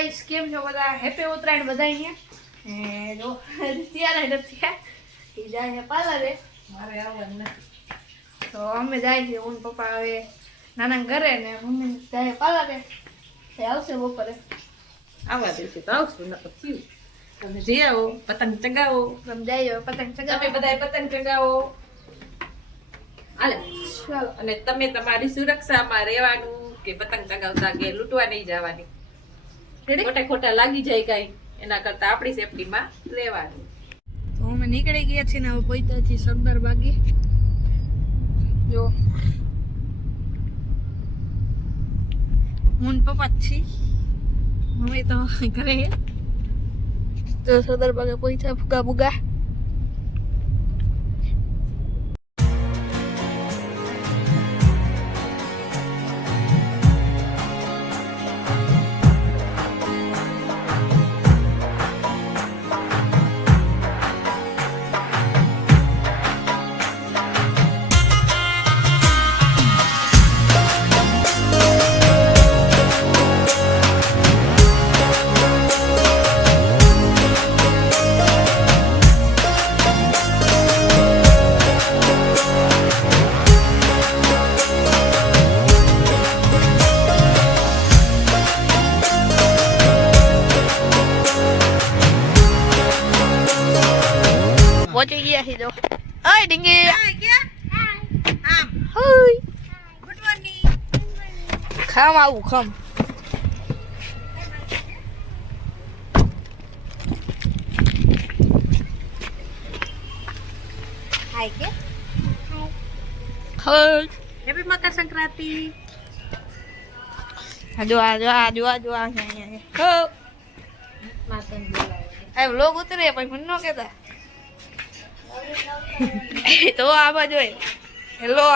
Guys કેમ છો બધા? હેપી ઉત્તરાયણ બધાઈને એ જો ત્યારે નથી એ જાય છે પાર્લરે મારે આવવાનું નથી. તો અમે જાય છે હું પપ્પા હવે નાના ઘરે ને મમ્મી જાય પાર્લરે એ. આવશે બપોરે. આવવા દિવસે તો આવશું નકર થયું. તમે જઈ આવો પતંગ ચગાવો. તમે જઈ આવો પતંગ તમે ચગાવે બધાય પતંગ ચગાવો. અને તમે તમારી સુરક્ષામાં રહેવાનું કે પતંગ ચગાવતા કે લૂંટવા નહીં જવાની? ખોટા ખોટા લાગી જાય કઈ. એના કરતા આપણી સેફટીમાં રહેવાનું. તો અમે નીકળી ગયા છીએ ને હવે પહોંચ્યા છીએ સરદાર બાગી. જો. હું પપ્પા છી હવે તો ઘરે. તો સરદાર બાગે પૈસા ફુગા ફુગા પહોંચી ગયા જો ઓય ડીંગી ખમ આવું ખમ હેપી મકર સંક્રાંતિ જો આ જો આ જો આ જો આ અહીંયા, અહીંયા. હો આ વ્લોગ ઉતરે પછી મને ન કહેતા તો આ બાજુ હેલો.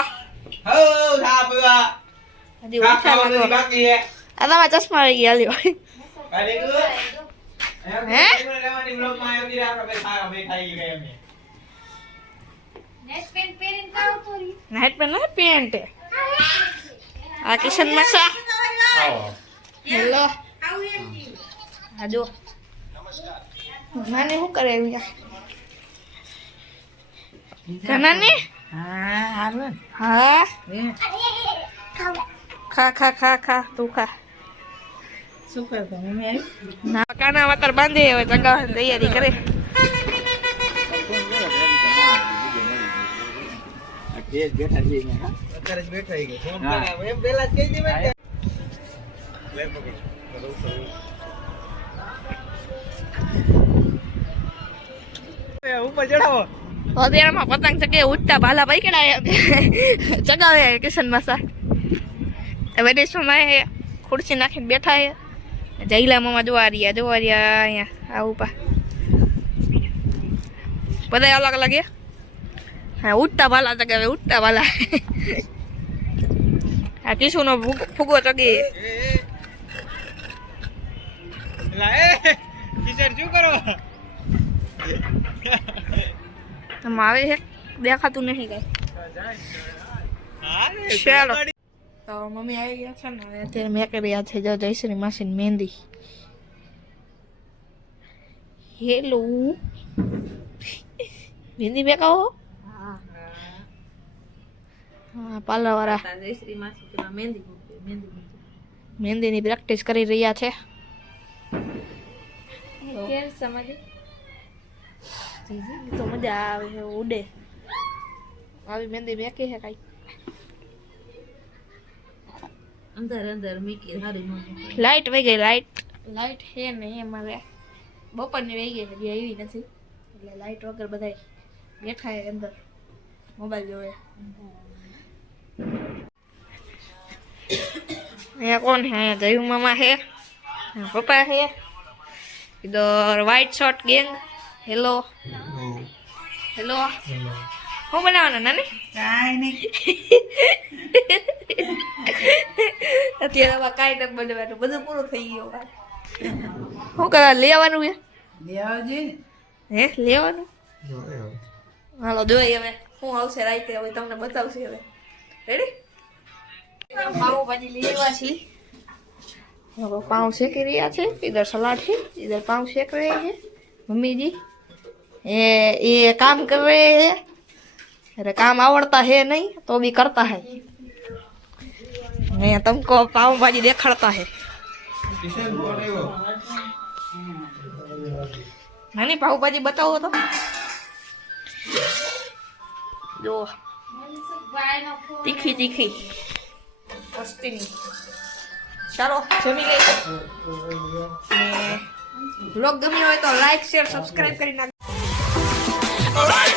હજી ઓછા બાકી. આ તમારા ચશ્મા આવી ગયા લ્યો હે? નાઈટ પેન્ટ ના પેન્ટ આ કિશન મસા. હેલો. આ જો શું કરે અહીંયા? નાની? હા. હાલો હા ખા ખા ખા ખા, તું ખા. શું કરતો મમ્મી ના, કાના વાતર બાંધી હવે ચગાવવાની તૈયારી કરે. ઉપર ચડાવો. અત્યારમાં પતંગ ચગે ઉઠતા ભાલા પૈકડા કેડા ચગાવે કિશન માસા. વેદેશમાં ખુરશી નાખીને બેઠા હે. જઈલા મામા જોવા રહ્યા જોવા રહ્યા અહીંયા, આ ઉપા. બધા અલગ અલગ હે. ઉઠતા ભાલા ચગાવે, ઉઠતા ભાલા. આ કિશુનો ફૂગ- ચગે. કિશોર શું કરો? આવે છે. દેખાતું નહીં કઈ. ચાલો. તો મમ્મી આવી ગયા છે ને અત્યારે મેં કરી રહ્યા છે જો જયશ્રી માસીની મહેંદી. હેલો. મહેંદી મેં કહો હા. હા પાર્લર વાળા જયશ્રી માસી મહેંદી મહેંદીની પ્રેક્ટિસ કરી રહ્યા છે. કેમ સમજે તો મજા આવે છે ઉડે. આવી મહેંદી મેકી છે કઈ. અંદર અંદર મીકી હારી મમ્મી લાઈટ વહી ગઈ લાઈટ લાઈટ છે ને અમારે બપોરની વહી ગઈ હજી આવી નથી. એટલે લાઈટ વગર બધા બેઠા અંદર. મોબાઈલ જોવે. અહીંયા કોણ છે અહીંયા જયુ મામા છે પપ્પા છે ઇધર white shirt gang hello hello હું બનાવવાનો નાને? કાંઈ નહીં. અત્યારે હવે કાંઈ નથી બનાવવાનું. બધું પૂરું થઈ ગયું શું કરવા લઈ આવવાનું છે લઈ આવજે હે લઈ આવવાનું? હાલો જોઈ હવે હું આવશે રાતે. હવે તમને બતાવશે હવે. રેડી પાઉભાજી લઈ આવ્યા છીએ. પાઉં શેકી રહ્યા છે. ઇધર સલાડ છે ઇધર પાઉં શેક રહ્યા છે. મમ્મીજી? એ એ કામ કરે અરે કામ આવડતા હે નહીં, તો બી કરતા હે. ને તમકો પાવભાજી દેખાડતા હે. નાની પાઉભાજી બતાવો તો. જો તીખી તીખી. મસ્તીની. ચાલો, જમી ગઈ બ્લોગ ગમ્યો હોય તો લાઈક શેર સબસ્ક્રાઈબ કરી નાખજો. All right.